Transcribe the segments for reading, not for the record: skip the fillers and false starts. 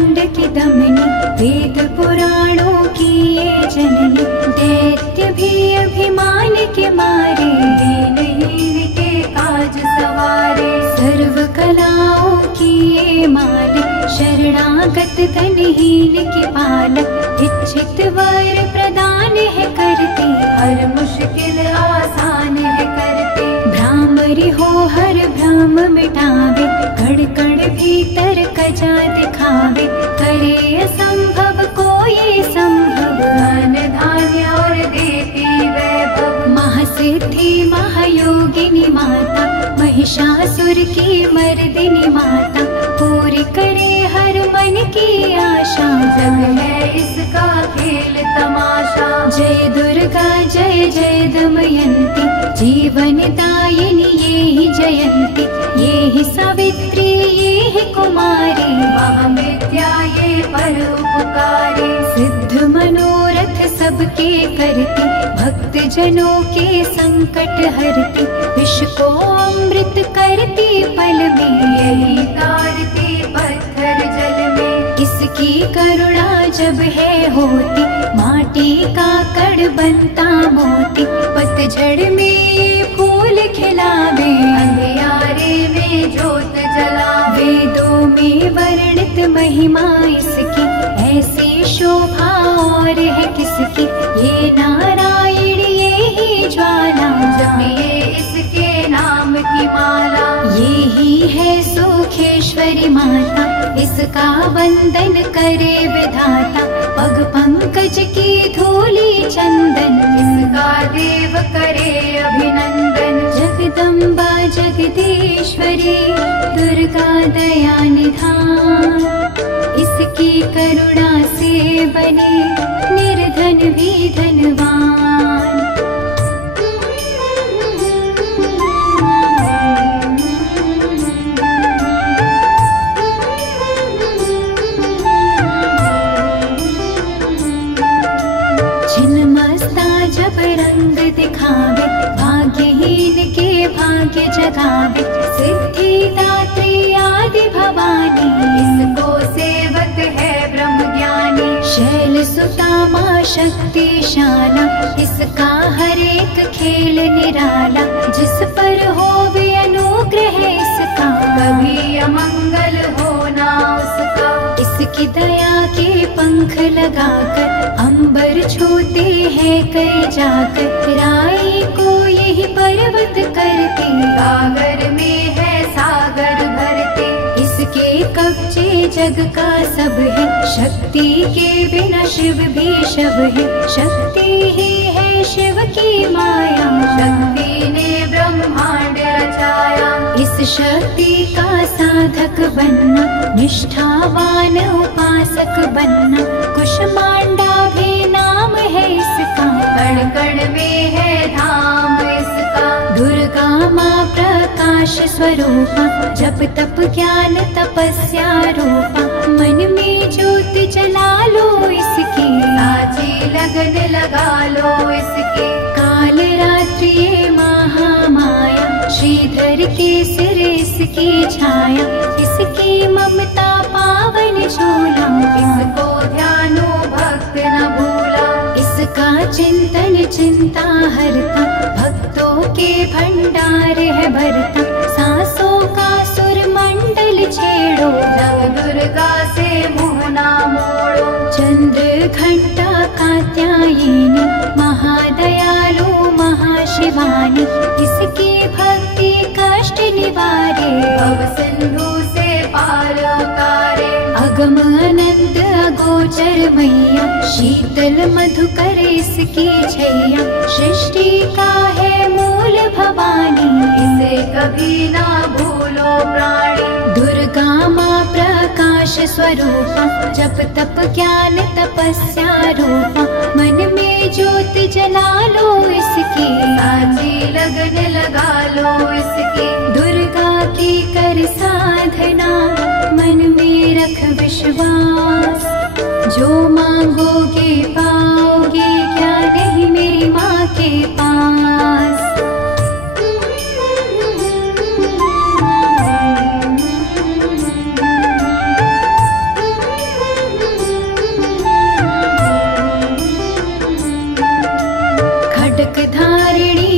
ब्रह्मांड की दमनी, वेद पुराणों की ये जननी। दैत्य भी अभिमान के मारे, दीनहीन के काज सवारे। सर्व कलाओं की ये मालिक, शरणागत धनहीन की पालक। इच्छित वर प्रदान है करती, हर मुश्किल आसान है करती। भ्रामरी हो हर भ्रम मिटावे, कण कण भीतर कजा दिखावे। करे असंभव को ये संभव, धन धान्य और देती वैभव। महासिद्धि महायोगिनी माता, महिषासुर की मर्दिनी माता। पूरी करे हर मन की आशा, जग है इसका खेल तमाशा। जय दुर्गा जय जय दमयंती, जीवन दायिनी ये ही जयंती। ये ही सावित्री ये ही कुमारी, महाविद्या ये पर उपकारी। सिद्ध मनोरथ सबके करती, भक्त जनों के संकट हरती। विष को अमृत करती पल में, यही तारती पत्थर जल में। किसकी करुणा जब है होती, माटी का कण बनता मोती। पतझड़ में फूल खिलावे, अंधियारे में जोत जलावे। वेदों में वर्णित महिमा इसकी, ऐसी शोभा और है किसकी। ये नारायण ये ही ज्वाला, जपिए इसके नाम की माला। ये ही है सुखेश्वरी माता, इसका वंदन करे विधाता। पग पंकज की धूली चंदन, इसका देव करे अभिनंदन। जगदम्बा जगदीश्वरी, दुर्गा दया निधान। इसकी करुणा से बने निर्धन भी धनवान। छिन्नमस्ता जब रंग दिखावे, भाग्यहीन के भाग्य जगावे। सिद्धि दात्री आदि भवानी, इसको सेवक है ब्रह्म ज्ञानी। शैल सुता मां शक्तिशाला, इसका हर एक खेल निराला। जिस पर होवे अनुग्रह इसका, कभी अमंगल हो ना उसका। इसकी दया के पंख लगाकर, अंबर छूते हैं कई जाकर। राई को यही पर्वत करते, गागर में है सागर भरते। इसके कब्जे जग का सब है, शक्ति के बिना शिव भी शव है। शक्ति ही है शिव की माया, शक्ति ने ब्रह्मांड रचाया। इस शक्ति का साधक बनना, निष्ठावान उपासक बनना। कुष्मांडा भी नाम है इसका, कण कण में है धाम इसका। दुर्गा माँ प्रकाश स्वरूपा, जप तप ज्ञान तपस्या रूपा। मन में ज्योति जला लो इसकी, साची लगन लगा लो इसके। काल रात्रि ये महामाया, श्रीधर के सिर इसकी छाया। इसकी ममता पावन झूला, इसको ध्यानो भक्त न भूला। इसका चिंतन चिंता हरता, भक्तों के भंडार है भरता। सांसों का सुर मंडल छेड़ो, जब दुर्गा से मुँह ना मोड़ो। चंद्र घंटा कात्यायनी, महादयालु महाशिवानी। इसकी भक्ति कष्ट निवारे, भव सिंधु से पार उतारे। अगम अनंत अगोचर मैया, शीतल मधुकर इसकी छैया। सृष्टि का है मूल भवानी, इसे कभी ना भूलो प्राणी। दुर्गा माँ प्रकाश स्वरूपा, जप तप ज्ञान तपस्या रूपा। मन में ज्योत जला लो इसकी, साची लगन लगा लो इसकी। दुर्गा की कर साधना, मन में रख विश्वास। जो मांगोगे पाओगे, क्या नहीं मेरी माँ के पास।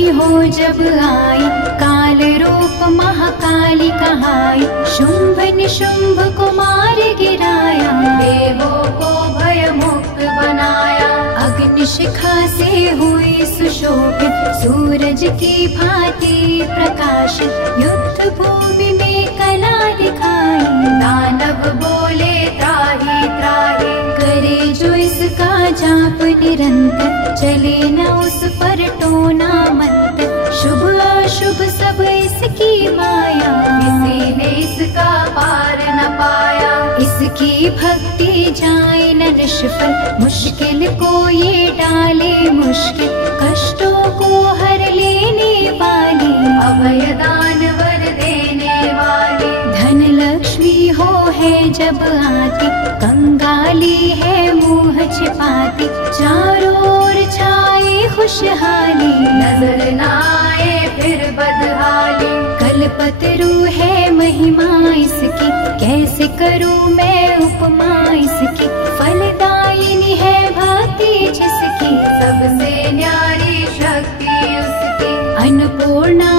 हो जब आई, काल रूप महाकाली कहाई। शुंभ निशुंभ को मार गिराया, देवों को भय मुक्त बनाया। अग्नि शिखा से हुई सुशोभित, सूरज की भांति प्रकाशित। युद्ध भूमि में कला दिखाई, दानव बोले त्राहि त्राहि। करे जो इसका जाप निरंतर, चले न उस पर टोना मंत्र। शुभ अशुभ सब इसकी माया, किसी ने इसका पार न पाया। इसकी भक्ति जाए न निष्फल, मुश्किल को ये डाले मुश्किल। कष्टों को हर लेने वाली, अभय दान वर देने वाली। धन लक्ष्मी हो है जब आती, कंगाली है मुँह छिपाती। चारों ओर छाए खुशहाली, नजर न आए फिर बदहाली। कल्पतरु है महिमा इसकी, कैसे करूं मैं उपमा इसकी। फलदायिनी है भक्ति जिसकी, सबसे न्यारी शक्ति उसकी। अन्नपूर्णा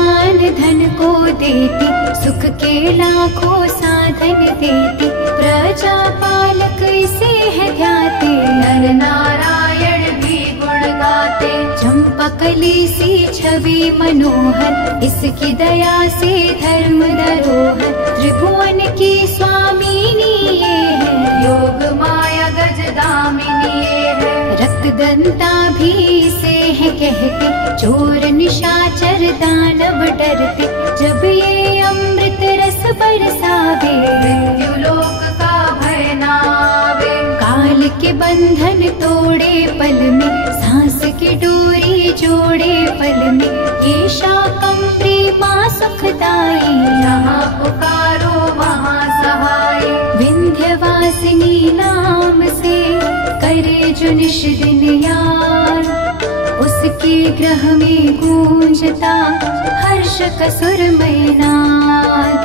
धन को देती, सुख के लाखों साधन देती। प्रजा पालक इसे है ध्याते, नर नारायण भी गुण गाते। चंपकली सी छवि मनोहर, इसकी दया से धर्म धरोहर। त्रिभुवन की स्वामिनी ये है, योग माया गजदामिनी ये है। रक्तदंता भी इसे है कहते, चोर निशाचर दानव डरते। जब ये अमृत रस बरसावे, मृत्यु लोक का भय नावे। काल के बंधन तोड़े पल में, सांस की डोरी जोड़े पल में। ये शाकंभरी माँ सुखदाई, जहाँ पुकारो वहाँ सहाय। विंध्यवासिनी नाम से करे जो निश दिन याद, उसके ग्रह में गूंजता हर्ष का सुरमय नाद।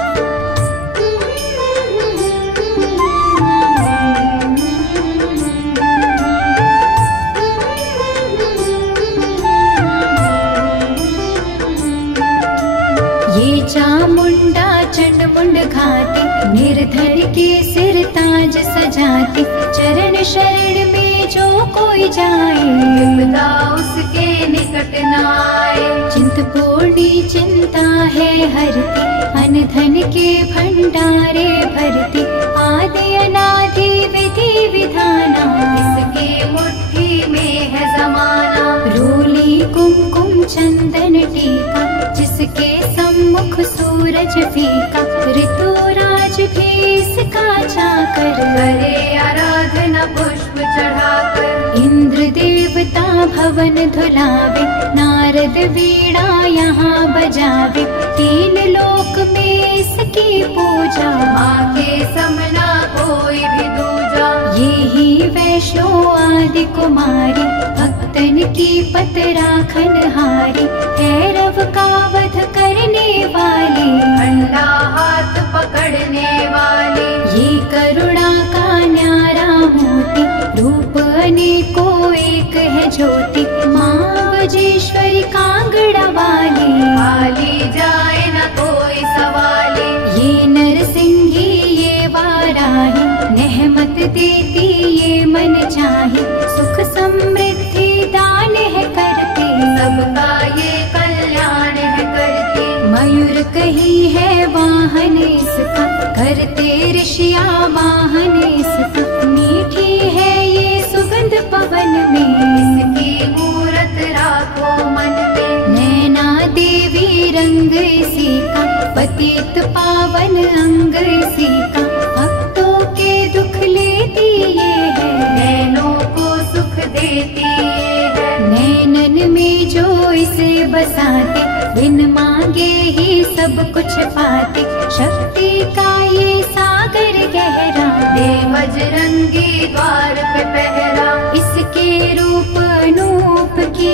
ये चामुंडा चंडमुंड घाती, निर्धन के सिर ताज सजाती। चरण शरण में जो कोई जाए, विपदा उसके निकट न आए। चिंतपूर्णी चिंता है हरती, अन धन के भंडारे भरती। आदि अनादि विधि विधाना, इसके मुट्ठी में है जमाना। रोली कुमकुम चंदन टीका, जिसके सम्मुख सूरज फीका। ऋतुराज भी इसका चाकर, करे आराधना पुष्प चढ़ाकर। इंद्र देवता भवन धुलावे, नारद वीणा यहाँ बजावे। तीन लोक में इसकी पूजा, माँ के समना कोई भी दूजा। ये ही वैष्णो आदि कुमारी, भक्तन की पत राखन हारी। भैरव का वध करने वाली, खंडा हाथ पकड़ने वाली। ये करुणा का न्यारा मोती, रूप अनेकों एक है ज्योति। माँ वजेश्वरी कांगड़ा वाली, हाली जाए न कोई सवाली। ये नरसिंही ये वाराही, नेहमत देती ये मन चाहे। सुख समृद्धि दान है करती, सबका ये कल्याण है करती। मयूर कही है वाहन इसका, करते ऋषिया वाहन इसका। मीठी है ये सुगंध पवन में, इसकी मूरत राखो मन में। नैना देवी रंग इसी का, पतित पावन अंग इसी का। भक्तों के दुख लेती ये है, नैनों को सुख देती ये है। नैनन में जो इसे बसाते, बिन मांगे ही सब कुछ पाते। शक्ति का ये सागर गहरा, दे बजरंगी द्वार पे पहरा। इसके रूप अनूप की,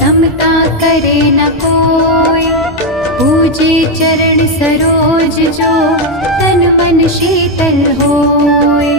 समता करे न कोई। पूजे चरण सरोज जो, तन मन शीतल होए।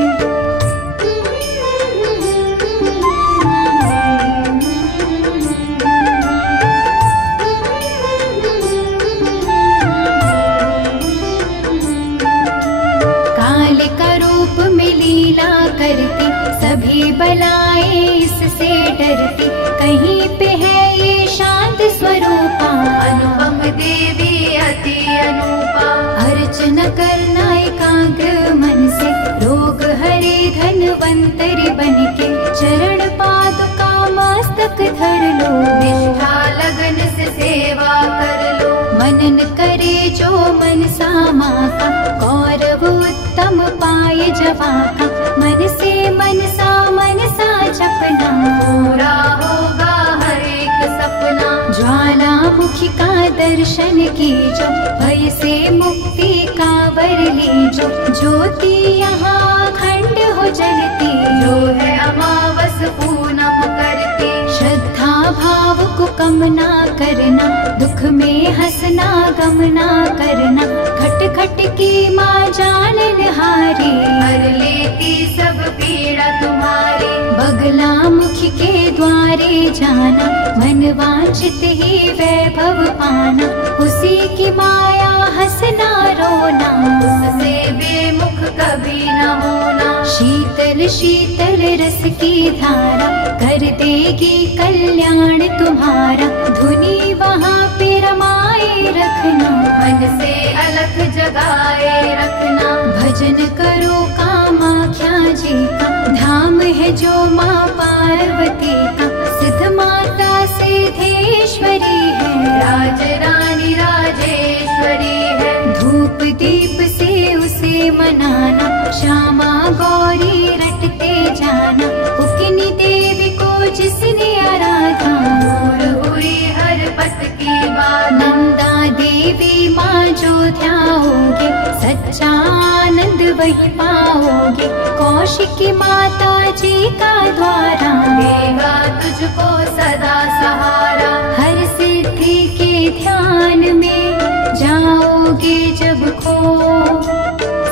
हनन करे जो मन सामा का, कौरव उत्तम पाए जवाका। मन से मनसा जपना, पूरा होगा हर एक सपना। ज्वालामुखी का दर्शन कीजो, भय से मुक्ति का वर लीजो। ज्योति यहाँ खंड हो जलती, जो है अमावस पूनम करती। श्रद्धा भाव को कम ना करना, दुख में हंसना गम ना करना। खट खट की माँ जाननहारी, हर लेती सब पीड़ा तुम्हारी। बगला मुखी के द्वारे जाना, मन वांछित ही वैभव पाना। उसी की माया हंसना रोना, उससे बेमुख कभी न होना। शीतल शीतल रस की धारा, कर देगी कल्याण तुम्हारा। धुनी वहाँ पे रमाए रखना, मन से अलख जगाए रखना। भजन करो कामाख्या जी का, धाम है जो माँ पार्वती का। सिद्ध माता सिद्धेश्वरी है, राज रानी राजेश्वरी है। धूप दीप से उसे मनाना, श्यामा गौरी रटते जाना। उकिनी देवी को जिसने आराधा, दूर हुई हर पत की बात। नंदा देवी माँ जो ध्याओगे, सच्चा आनंद वही पाओगे। कौशिकी माता जी का द्वारा, देगा तुझको सदा सहारा। हर सिद्धि के ध्यान में जाओगे जब खो,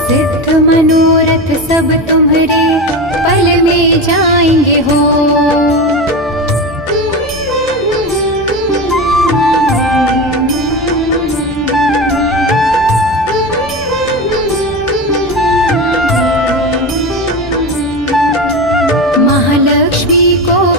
सिद्ध मनोरथ सब तुम्हारे पल में जाएंगे हो।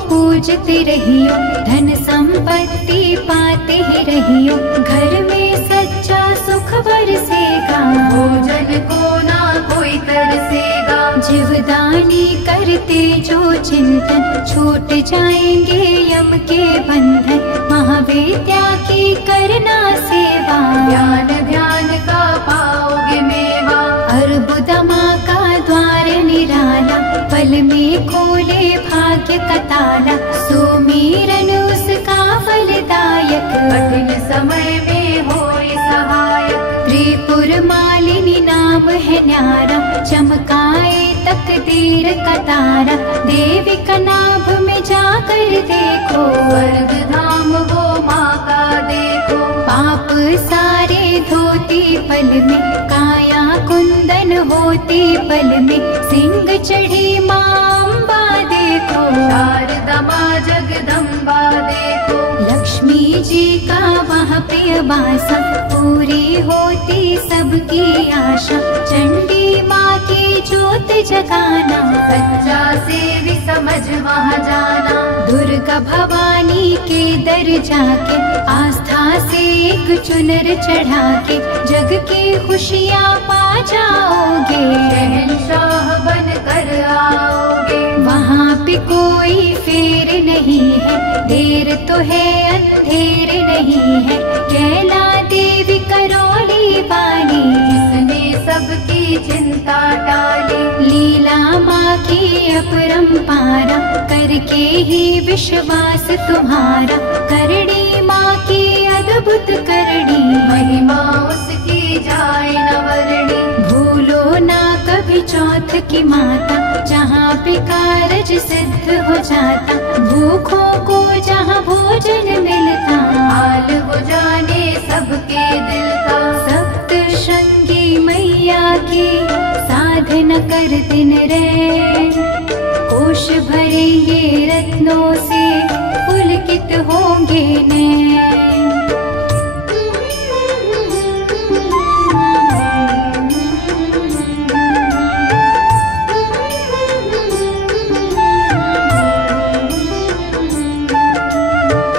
पूजते रहियो, धन संपत्ति पाते ही रहियो। घर में सच्चा सुख बरसेगा, भोजन को ना कोई तरसेगा। जीवदानी करते जो चिंतन, छूट जाएंगे यम के बंधन। महाविद्या की करना सेवा, ज्ञान ध्यान का पाओगे मेवा। अर्बुदमा का द्वार निराला, पल में खोले भाग्य का ताला। सुमीरन उसका फलदायक, कठिन समय में होए सहायक। त्रिपुर मालिनी नाम है न्यारा, चमकाए तकदीर का तारा। देवी का नाभ में जाकर देखो, स्वर्ग धाम वो माँ का देखो। पाप सारे धोती पल में, काया कुंदन होती पल में। सिंह चढ़ी माँ अम्बा देखो, शारदा माँ जगदम्बा देखो। लक्ष्मी जी का वहाँ पे वासा, पूरी होती सबकी आशा। चंडी माँ की ज्योत जगाना, सच्चा सेवी समझ वहाँ जाना। दुर्गा भवानी के दर जाके, आस्था से एक चुनर चढ़ा के। जग की खुशियाँ पा जाओगे, शहंशाह बन कर आओगे। वहाँ पे कोई फेर नहीं है, देर तो है अंधेर नहीं है। कैला देवी करौली वाली, जिसने सबकी चिंता टाली। लीला माँ की अपरंपारा, करके ही विश्वास तुम्हारा। करणी माँ की अद्भुत करणी, महिमा उसकी जाए न वर्णी। भूलो ना कभी चौथ की माता, जहाँ पे कारज सिद्ध हो जाता। भूखों को जहाँ भोजन मिलता, हाल वो जाने सबके दिल का। सप्त श्रृंगी मैया की साधना कर दिन रैन, कोश भरेंगे रत्नों से, पुलकित होंगे नैन।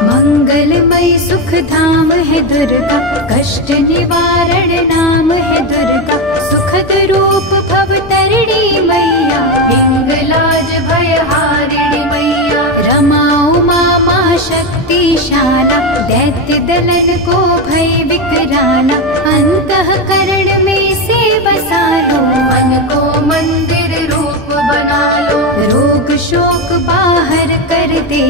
मंगलमय सुख धाम है दुर्गा, कष्ट निवारण नाम है दुर्गा। सुखद रूप भवतरिणी मैया, हिंगलाज भयहारिणी मैया। रमा उमा माँ शक्तिशाला, दैत्य दलन को भय विकराला। अंतःकरण में से बसा लो, मन को मंदिर रूप बना लो। रोग शोक बाहर कर देती,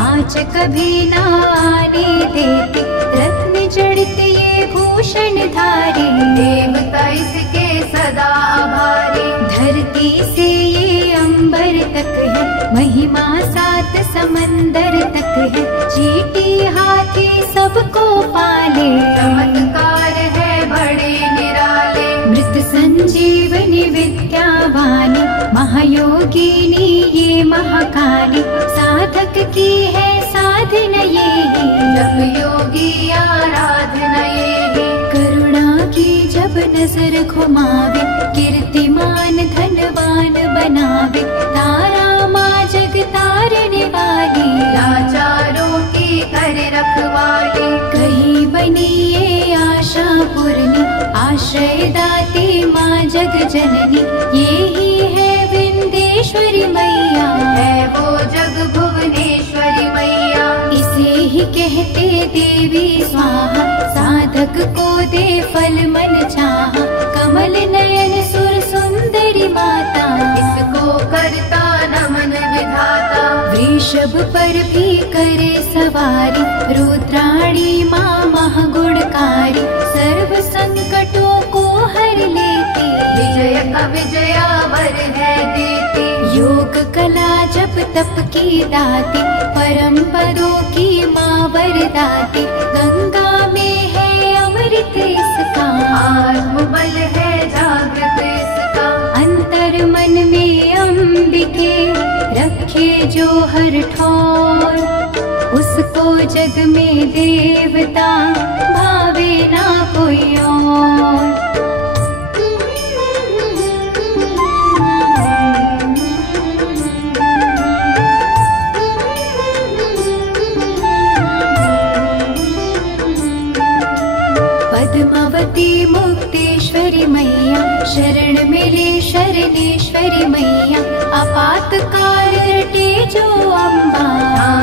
आँच कभी ना आने देती। रत्न जड़ित ये भूषण धारी, देवता इसके सदा आभारी। धरती से ये अंबर तक है, महिमा 7 समंदर तक है। चींटी हाथी सबको पाले, चमत्कार है बड़े निराले। मृत संजीवनी विद्यावानी, महायोगिनी ये महाकाली। साधक की है साधना ये ही, जब योगी आराधना ये ही। करुणा की जब नजर घुमावे, कीर्तिमान धनवान बनावे। तारा माँ जग तारने वाली, लाचारों की कर रखवाली। कहीं बनी ये आशा पूर्णी, आश्रय दाती माँ जग जननी। ये ही है विंदेश्वरी मैया, है वो जग भुवनेश्वरी मैया। इसे ही कहते देवी स्वाहा, साधक को दे फल मन चाहा। कमल नयन सुर सुंदरी माता, इसको करता नमन विधाता। वृषभ पर भी करे सवारी, रुद्राणी माँ महागुणकारी। सर्व संकटों को हर लेती, विजय का विजयावर है देती। योग कला जप तप की दाती, परम पदों की माँ वरदाती। गंगा में है अमृत इसका, आत्मबल है जागृत इसका। अंतर मन में अंबिके, रखे जो हर ठौर। उसको जग में देवता, भावे ना कोई और। पद्मावती मुक्तेश्वरी मैया, शरण मिले शरणेश्वरी मैया। आपातकाल रटे जो अम्बा,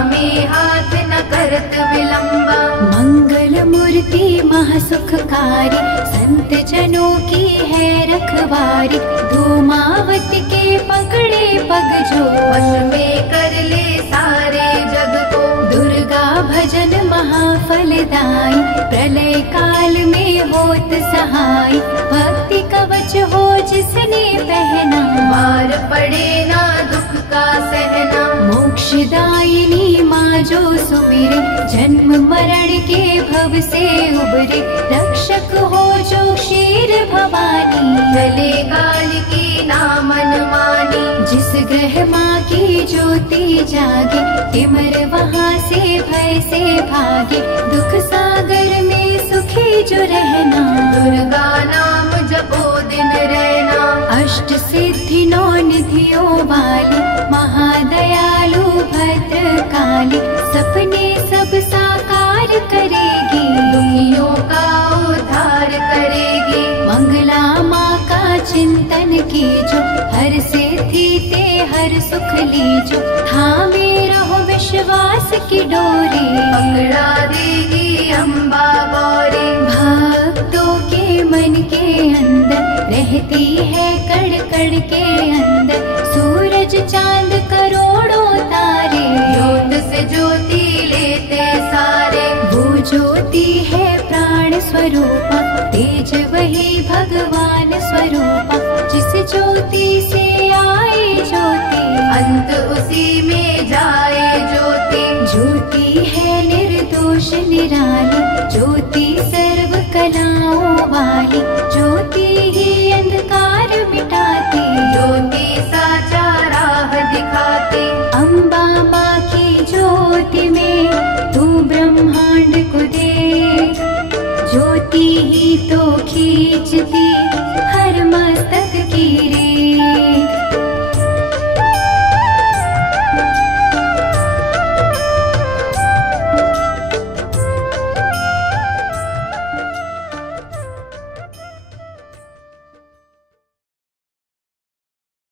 में हाथ न करत विलंबा। मंगल मूर्ति महासुखकारी, संत जनों की है रखवारी। धूमावती के पकड़े पग जो, वश में कर ले सारे जग को। दुर्गा भजन महाफलदायी, प्रलय काल में होत सहाय। भक्ति कवच हो जिसने पहना, मार पड़े ना दुख का सहना। मोक्षदायिनी माँ जो सुमिरे, जन्म मरण के भव से उबरे। रक्षक हो जो क्षीर भवानी, चले काल की ना मन मानी। जिस ग्रह माँ की ज्योति जागे, तिमर वहाँ से भय से भागे। दुख सागर में सुखी जो रहना, दुर्गा नाम जपो दिन रहना। अष्ट सिद्धि 9 निधियों वाली, महादयालु भद्रकाली। सपने सब साकार करेगी, दुखियों का उद्धार करेगी। मंगला माँ का चिंतन कीजो, हर सिद्धि ते हर सुख लीजो। थामे रहो विश्वास की डोरी, पकड़ा देगी अम्बा गौरी। भक्तों के मन के अंदर, रहती है कण कण के अंदर। सूरज चांद करोड़ों तारे, ज्योत से ज्योति लेते सारे। वो ज्योति है प्राण स्वरूपा, तेज वही भगवान स्वरूपा। जिस ज्योति से आए ज्योति, अंत उसी में जाए ज्योति। ज्योति है निर्दोष निराली, ज्योति सर्व कलाओं वाली। ज्योति ही अंधकार मिटाती, ज्योति साचा राह दिखाती। अम्बा माँ की ज्योति